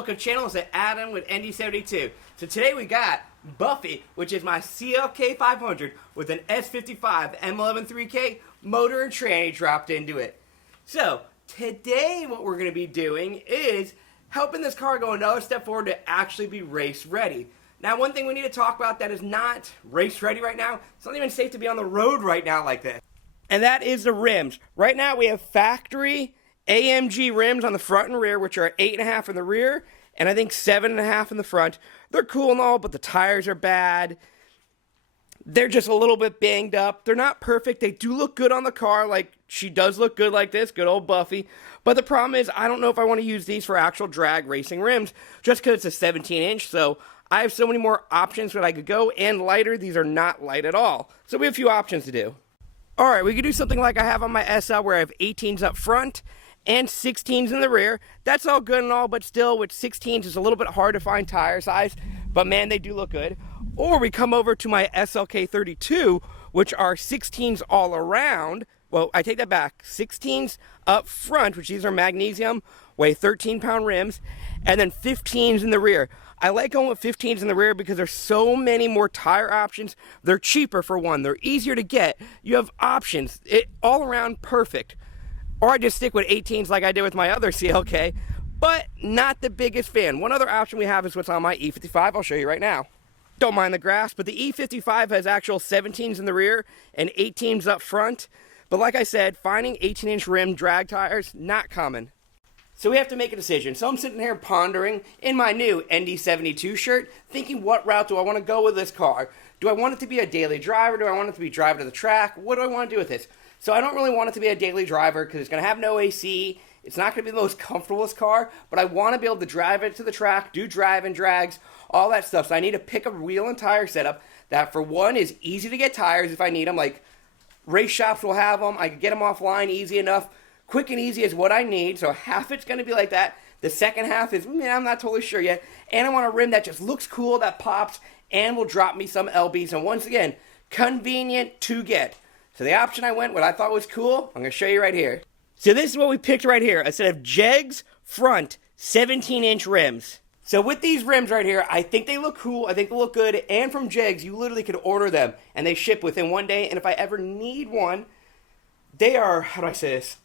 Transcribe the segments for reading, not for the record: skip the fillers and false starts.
welcome channel. It's Adam with ND72. So today we got Buffy, which is my CLK 500 with an S55 M113K motor and tranny dropped into it. So today what we're going to be doing is helping this car go another step forward to actually be race ready. Now, one thing we need to talk about that is not race ready right now, it's not even safe to be on the road right now like this, and that is the rims. Right now we have factory AMG rims on the front and rear, which are 8.5 in the rear, and I think 7.5 in the front. They're cool and all, but the tires are bad. They're just a little bit banged up. They're not perfect. They do look good on the car, like she does look good like this, good old Buffy. But the problem is, I don't know if I want to use these for actual drag racing rims, just because it's a 17-inch, so I have so many more options that I could go, and lighter. These are not light at all. So we have a few options to do. Alright, we could do something like I have on my SL, where I have 18s up front and 16s in the rear. That's all good and all, but still with 16s it's a little bit hard to find tire size, but man, they do look good. Or we come over to my SLK 32, which are 16s all around. Well, I take that back. 16s up front, which these are magnesium, weigh 13-pound rims, and then 15s in the rear. I like going with 15s in the rear because there's so many more tire options. They're cheaper for one. They're easier to get. You have options. All around perfect. Or I just stick with 18s like I did with my other CLK, but not the biggest fan. One other option we have is what's on my E55. I'll show you right now. Don't mind the grass, but the E55 has actual 17s in the rear and 18s up front. But like I said, finding 18-inch rim drag tires, not common. So we have to make a decision. So I'm sitting here pondering in my new ND72 shirt, thinking what route do I want to go with this car? Do I want it to be a daily driver? Do I want it to be driving to the track? What do I want to do with this? So I don't really want it to be a daily driver because it's going to have no AC. It's not going to be the most comfortablest car, but I want to be able to drive it to the track, do drive and drags, all that stuff. So I need to pick a wheel and tire setup that, for one, is easy to get tires if I need them. Like, race shops will have them. I can get them offline easy enough. Quick and easy is what I need. So half it's going to be like that. The second half is, I'm not totally sure yet. And I want a rim that just looks cool, that pops, and will drop me some LBs. And once again, convenient to get. So the option I went, what I thought was cool, I'm going to show you right here. So this is what we picked right here. A set of Jegs front 17-inch rims. So with these rims right here, I think they look cool. I think they look good. And from Jegs, you literally could order them, and they ship within one day. And if I ever need one, they are, how do I say this?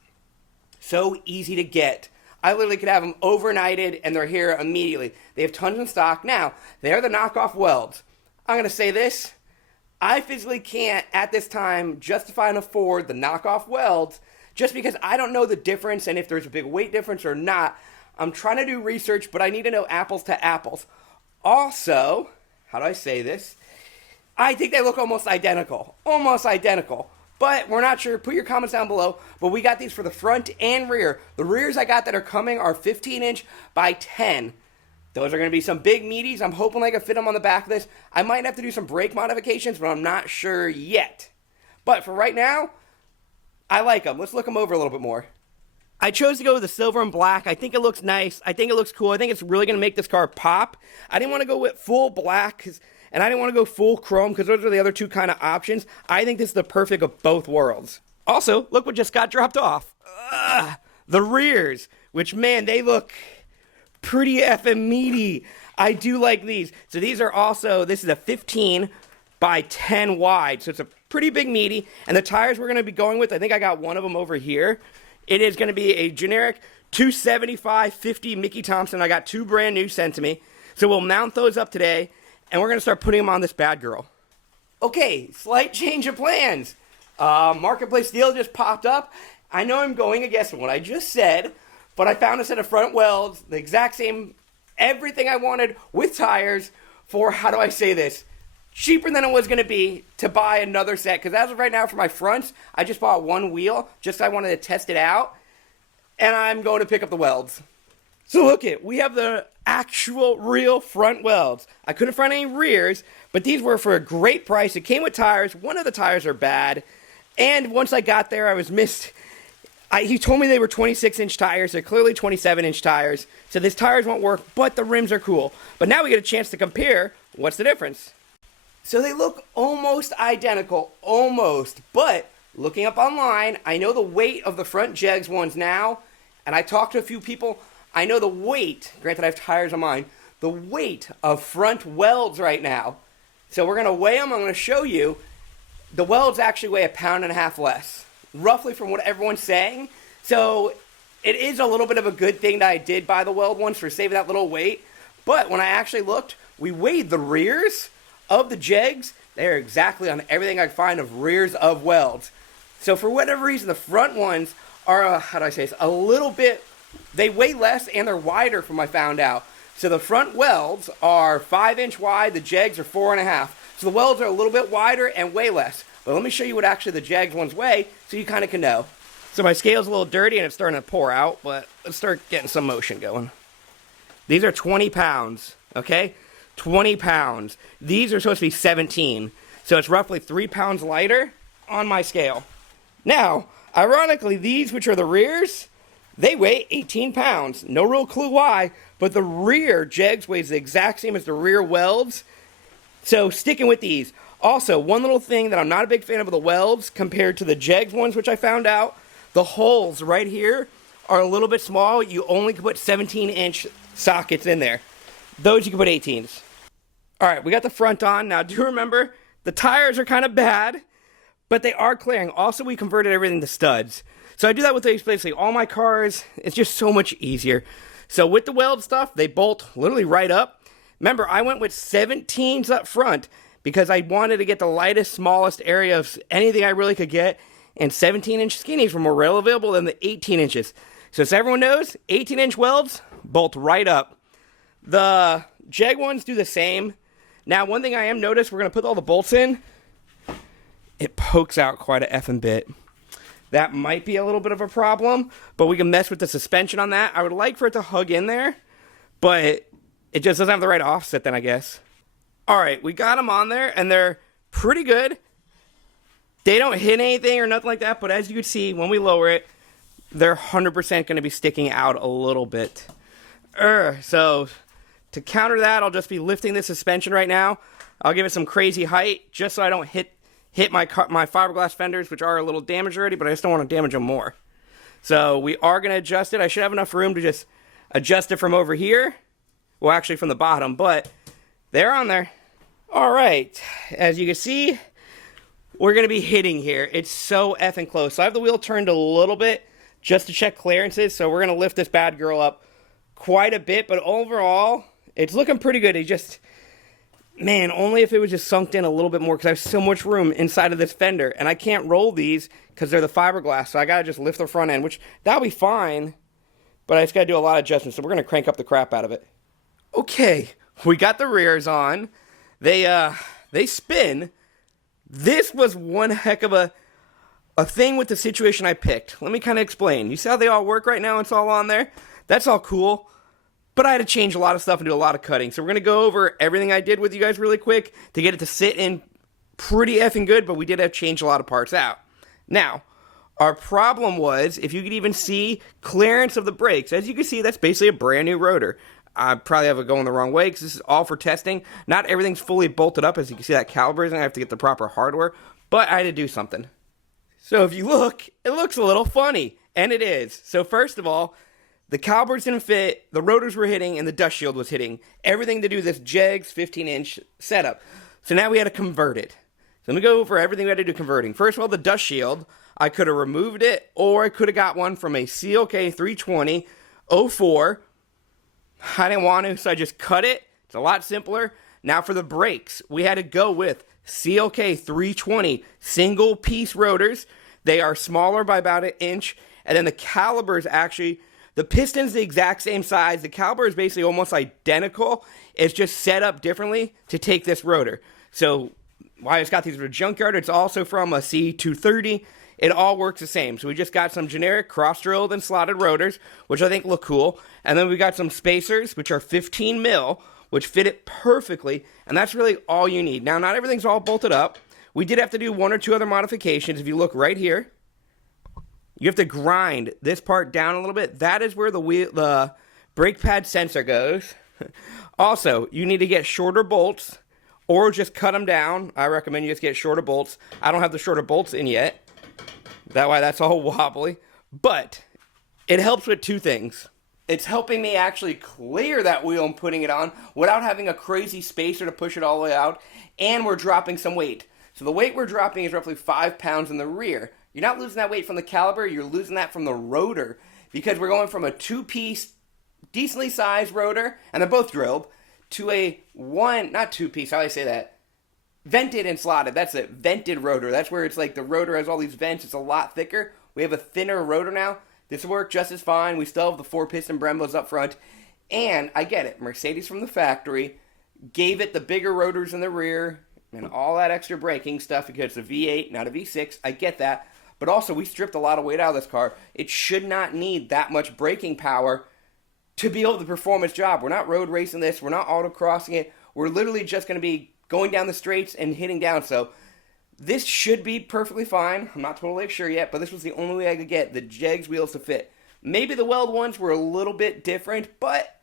So easy to get. I literally could have them overnighted, and they're here immediately. They have tons in stock. Now, they're the knockoff Welds. I'm going to say this. I physically can't, at this time, justify and afford the knockoff Welds just because I don't know the difference and if there's a big weight difference or not. I'm trying to do research, but I need to know apples to apples. Also, how do I say this? I think they look almost identical. Almost identical. But we're not sure. Put your comments down below. But we got these for the front and rear. The rears I got that are coming are 15-inch by 10. Those are going to be some big meaties. I'm hoping I can fit them on the back of this. I might have to do some brake modifications, but I'm not sure yet. But for right now, I like them. Let's look them over a little bit more. I chose to go with the silver and black. I think it looks nice. I think it looks cool. I think it's really going to make this car pop. I didn't want to go with full black, and I didn't want to go full chrome, because those are the other two kind of options. I think this is the perfect of both worlds. Also, look what just got dropped off. The rears, which, man, they look pretty effing meaty. I do like these. So these are also, this is a 15 by 10 wide. So it's a pretty big meaty. And the tires we're going to be going with, I think I got one of them over here. It is going to be a generic 275/50 Mickey Thompson. I got two brand new sent to me. So we'll mount those up today, and we're going to start putting them on this bad girl. Okay, slight change of plans. Marketplace deal just popped up. I know I'm going against what I just said, but I found a set of front welds, the exact same, everything I wanted with tires for, how do I say this, cheaper than it was going to be to buy another set. Because as of right now, for my fronts, I just bought one wheel, just I wanted to test it out, and I'm going to pick up the welds. So look it, we have the actual real front welds. I couldn't find any rears, but these were for a great price. It came with tires. One of the tires are bad, and once I got there, I was missed. He told me they were 26-inch tires. They're clearly 27-inch tires. So these tires won't work, but the rims are cool. But now we get a chance to compare. What's the difference? So they look almost identical. Almost. But looking up online, I know the weight of the front Jegs ones now. And I talked to a few people. I know the weight, granted I have tires on mine, the weight of front welds right now. So we're going to weigh them. I'm going to show you. The welds actually weigh 1.5 pounds less, roughly from what everyone's saying. So it is a little bit of a good thing that I did buy the weld ones for saving that little weight. But when I actually looked, we weighed the rears of the Jegs. They're exactly on everything I could find of rears of welds. So for whatever reason, the front ones are, how do I say this, a little bit, they weigh less and they're wider from what I found out. So the front welds are 5-inch wide, the Jegs are 4.5. So the welds are a little bit wider and weigh less. But let me show you what actually the Jegs ones weigh so you kind of can know. So my scale's a little dirty and it's starting to pour out, but let's start getting some motion going. These are 20 pounds, okay? 20 pounds. These are supposed to be 17. So it's roughly 3 pounds lighter on my scale. Now, ironically, these, which are the rears, they weigh 18 pounds. No real clue why, but the rear Jegs weighs the exact same as the rear welds. So sticking with these. Also, one little thing that I'm not a big fan of the welds compared to the Jegs ones, which I found out, the holes right here are a little bit small. You only can put 17-inch sockets in there. Those you can put 18s. All right, we got the front on. Now, do remember, the tires are kind of bad, but they are clearing. Also, we converted everything to studs. So I do that with basically all my cars. It's just so much easier. So with the weld stuff, they bolt literally right up. Remember, I went with 17s up front because I wanted to get the lightest, smallest area of anything I really could get. And 17-inch skinnies were more readily available than the 18 inches. So as everyone knows, 18-inch welds bolt right up. The Jeg ones do the same. Now, one thing I am noticed, we're going to put all the bolts in. It pokes out quite a effing bit. That might be a little bit of a problem, but we can mess with the suspension on that. I would like for it to hug in there, but it just doesn't have the right offset then, I guess. All right, we got them on there, and they're pretty good. They don't hit anything or nothing like that, but as you can see, when we lower it, they're 100% going to be sticking out a little bit. So to counter that, I'll just be lifting the suspension right now. I'll give it some crazy height just so I don't hit my fiberglass fenders, which are a little damaged already, but I just don't want to damage them more. So we are going to adjust it. I should have enough room to just adjust it from over here. Well, actually from the bottom, but they're on there. All right, as you can see, we're going to be hitting here. It's so effing close. So I have the wheel turned a little bit just to check clearances. So we're going to lift this bad girl up quite a bit. But overall, it's looking pretty good. It just, man, only if it was just sunk in a little bit more because I have so much room inside of this fender. And I can't roll these because they're the fiberglass. So I got to just lift the front end, which that'll be fine. But I just got to do a lot of adjustments. So we're going to crank up the crap out of it. Okay, we got the rears on. They spin. This was one heck of a thing with the situation I picked. Let me kind of explain. You see how they all work right now? It's all on there. That's all cool. But I had to change a lot of stuff and do a lot of cutting. So we're going to go over everything I did with you guys really quick to get it to sit in pretty effing good, but we did have to change a lot of parts out. Now, our problem was, if you could even see clearance of the brakes. As you can see, that's basically a brand new rotor. I probably have it going the wrong way because this is all for testing. Not everything's fully bolted up. As you can see, that caliper isn't. I have to get the proper hardware. But I had to do something. So if you look, it looks a little funny. And it is. So first of all, the calipers didn't fit. The rotors were hitting and the dust shield was hitting. Everything to do with this Jegs 15-inch setup. So now we had to convert it. So let me go over everything we had to do converting. First of all, the dust shield. I could have removed it, or I could have got one from a CLK 320 04. I didn't want to, so I just cut it. It's a lot simpler. Now for the brakes, we had to go with CLK 320 single piece rotors. They are smaller by about 1 inch. And then the calipers actually, the piston's the exact same size. The caliper is basically almost identical. It's just set up differently to take this rotor. So why I just got these from a junkyard, it's also from a C230. It all works the same. So we just got some generic cross-drilled and slotted rotors, which I think look cool. And then we got some spacers, which are 15 mil, which fit it perfectly. And that's really all you need. Now, not everything's all bolted up. We did have to do one or two other modifications. If you look right here, you have to grind this part down a little bit. That is where the brake pad sensor goes. Also, you need to get shorter bolts or just cut them down. I recommend you just get shorter bolts. I don't have the shorter bolts in yet. That way that's all wobbly. But it helps with two things. It's helping me actually clear that wheel and putting it on without having a crazy spacer to push it all the way out, and we're dropping some weight. So the weight we're dropping is roughly 5 pounds in the rear. You're not losing that weight from the caliper, you're losing that from the rotor, because we're going from a 2-piece, decently sized rotor, and they're both drilled, to a not 2-piece, how do I say that? Vented and slotted, that's it, vented rotor. That's where it's like the rotor has all these vents, it's a lot thicker. We have a thinner rotor now. This will work just as fine. We still have the 4-piston Brembos up front. And I get it. Mercedes from the factory gave it the bigger rotors in the rear and all that extra braking stuff because it's a V8, not a V6. I get that. But also, we stripped a lot of weight out of this car. It should not need that much braking power to be able to perform its job. We're not road racing this. We're not autocrossing it. We're literally just going to be going down the straights and hitting down. So this should be perfectly fine. I'm not totally sure yet, but this was the only way I could get the Jegs wheels to fit. Maybe the Weld ones were a little bit different, but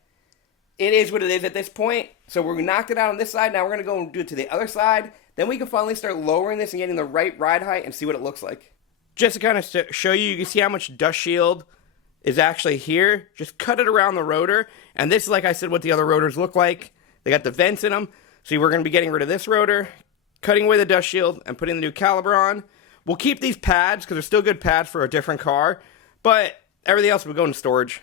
it is what it is at this point. So we knocked it out on this side. Now we're going to go and do it to the other side. Then we can finally start lowering this and getting the right ride height and see what it looks like. Just to kind of show you, you can see how much dust shield is actually here. Just cut it around the rotor. And this is, like I said, what the other rotors look like. They got the vents in them. So we're going to be getting rid of this rotor, cutting away the dust shield, and putting the new caliper on. We'll keep these pads, because they're still good pads for a different car, but everything else will go in storage.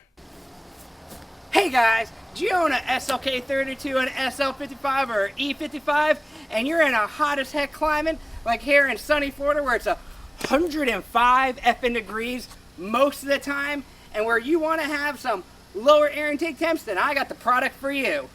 Hey guys, do you own a SLK32, an SL55, or an E55, and you're in a hot as heck climate, like here in sunny Florida, where it's 105 effing degrees most of the time, and where you want to have some lower air intake temps? Then I got the product for you.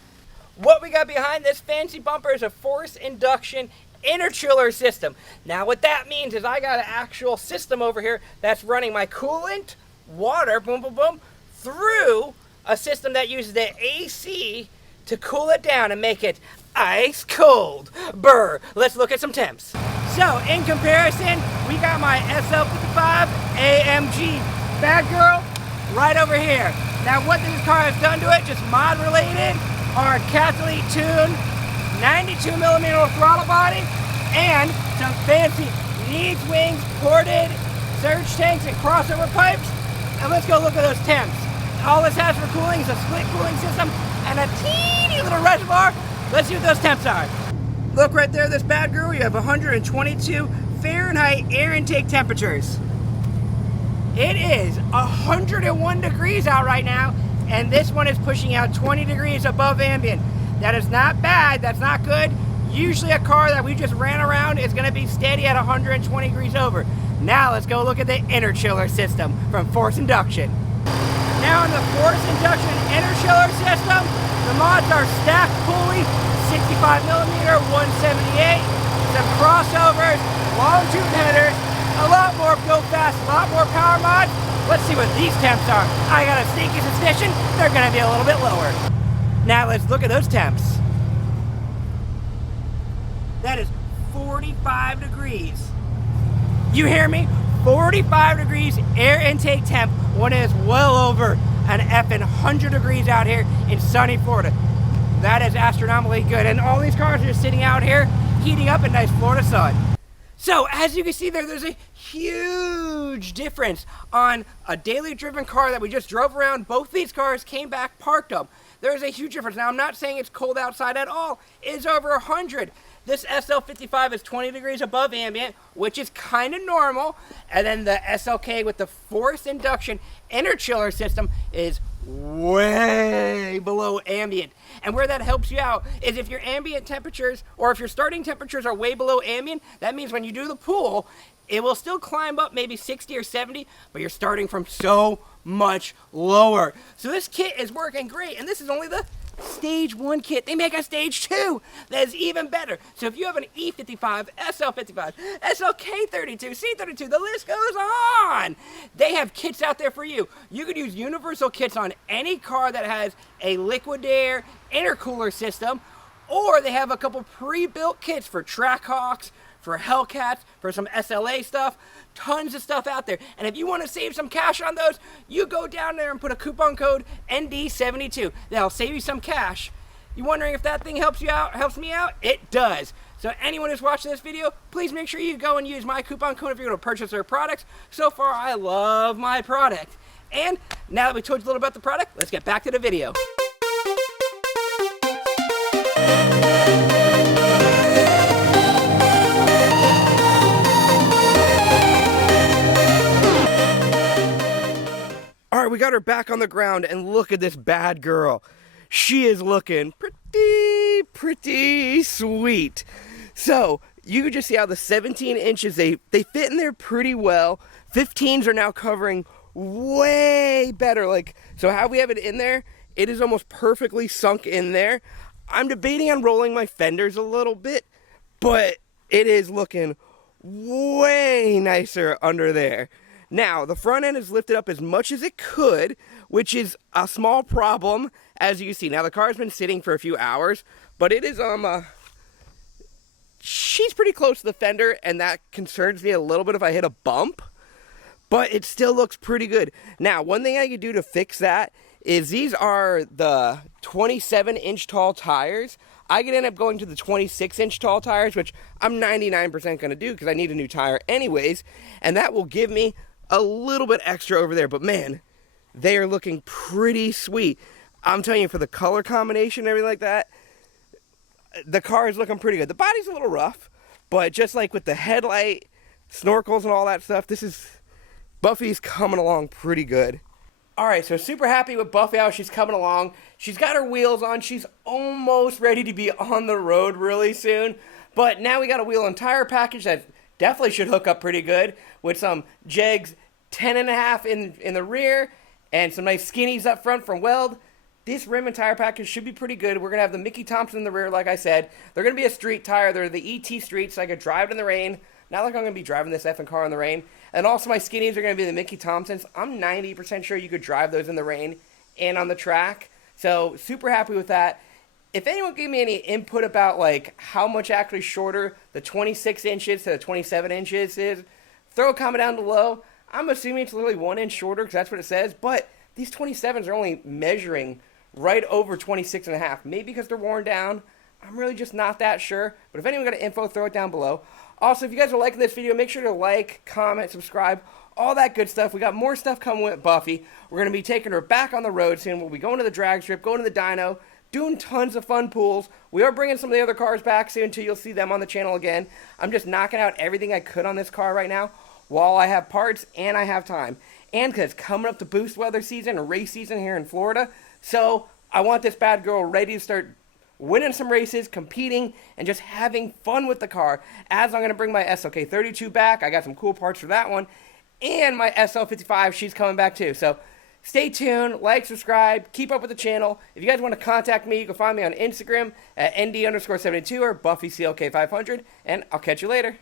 What we got behind this fancy bumper is a force induction intercooler system. Now what that means is I got an actual system over here that's running my coolant, water, boom, boom, boom, through a system that uses the AC to cool it down and make it ice cold. Brr, let's look at some temps. So in comparison, we got my SL55 AMG bad girl right over here. Now what this car has done to it, just mod related, are catalytic tuned 92mm throttle body and some fancy needs wings, ported surge tanks and crossover pipes. And let's go look at those temps. All this has for cooling is a split cooling system and a teeny little reservoir. Let's see what those temps are. Look right there, this bad girl, you have 122 Fahrenheit air intake temperatures. It is 101 degrees out right now, and this one is pushing out 20 degrees above ambient. That is not bad, that's not good. Usually a car that we just ran around is gonna be steady at 120 degrees over. Now let's go look at the intercooler system from Force Induction. Now in the Force Induction intercooler system, the mods are stacked pulley, 65mm, 178, some crossovers, long tube headers, a lot more go fast, a lot more power mods. Let's see what these temps are. I got a sneaky suspicion they're gonna be a little bit lower. Now let's look at those temps. That is 45 degrees. You hear me? 45 degrees air intake temp when it is well over an effing 100 degrees out here in sunny Florida. That is astronomically good. And all these cars are just sitting out here heating up in nice Florida sun. So as you can see there's a huge difference on a daily driven car that we just drove around. Both these cars came back, parked them. There's a huge difference. Now I'm not saying it's cold outside at all. It's over 100. This SL55 is 20 degrees above ambient, which is kind of normal. And then the SLK with the Force Induction intercooler system is way below ambient. And where that helps you out is if your ambient temperatures, or if your starting temperatures are way below ambient, that means when you do the pool, it will still climb up maybe 60 or 70, but you're starting from so much lower. So this kit is working great, and this is only the Stage 1 kit. They make a Stage 2 that is even better. So if you have an E55, SL55, SLK32, C32, the list goes on. They have kits out there for you. You could use universal kits on any car that has a liquid air intercooler system, or they have a couple pre-built kits for Trackhawks, for Hellcats, for some SLA stuff, tons of stuff out there. And if you want to save some cash on those, you go down there and put a coupon code ND72. That'll save you some cash. You wondering if that thing helps you out, helps me out? It does. So anyone who's watching this video, please make sure you go and use my coupon code if you're going to purchase their products. So far, I love my product. And now that we told you a little about the product, let's get back to the video. All right, we got her back on the ground, and look at this bad girl. She is looking pretty sweet. So you can just see how the 17 inches, they fit in there pretty well. 15s are now covering way better. Like, so how we have it in there, it is almost perfectly sunk in there. I'm debating on rolling my fenders a little bit, but it is looking way nicer under there. Now, the front end is lifted up as much as it could, which is a small problem, as you see. Now, the car's been sitting for a few hours, but it is, she's pretty close to the fender, and that concerns me a little bit if I hit a bump, but it still looks pretty good. Now, one thing I could do to fix that is these are the 27-inch tall tires. I could end up going to the 26-inch tall tires, which I'm 99% going to do because I need a new tire anyways, and that will give me a little bit extra over there. But man, they are looking pretty sweet. I'm telling you, for the color combination and everything like that, the car is looking pretty good. The body's a little rough, but just like with the headlight, snorkels and all that stuff, Buffy's coming along pretty good. All right, so super happy with Buffy, how she's coming along. She's got her wheels on. She's almost ready to be on the road really soon. But now we got a wheel and tire package that definitely should hook up pretty good with some Jegs 10.5 in the rear and some nice skinnies up front from Weld. This rim and tire package should be pretty good. We're going to have the Mickey Thompson in the rear, like I said. They're going to be a street tire. They're the ET Street, so I could drive it in the rain. Not like I'm going to be driving this effing car in the rain. And also my skinnies are going to be the Mickey Thompsons. I'm 90% sure you could drive those in the rain and on the track. So super happy with that. If anyone gave me any input about like how much actually shorter the 26 inches to the 27 inches is, throw a comment down below. I'm assuming it's literally 1 inch shorter because that's what it says. But these 27s are only measuring right over 26.5. Maybe because they're worn down. I'm really just not that sure. But if anyone got an info, throw it down below. Also, if you guys are liking this video, make sure to like, comment, subscribe, all that good stuff. We got more stuff coming with Buffy. We're going to be taking her back on the road soon. We'll be going to the drag strip, going to the dyno, doing tons of fun pools. We are bringing some of the other cars back soon, too. You'll see them on the channel again. I'm just knocking out everything I could on this car right now while I have parts and I have time. And because it's coming up to boost weather season or race season here in Florida. So I want this bad girl ready to start winning some races, competing, and just having fun with the car. As I'm going to bring my SLK 32 back. I got some cool parts for that one. And my SL55, she's coming back too. So stay tuned, like, subscribe, keep up with the channel. If you guys want to contact me, you can find me on Instagram at ND_72 or BuffyCLK500. And I'll catch you later.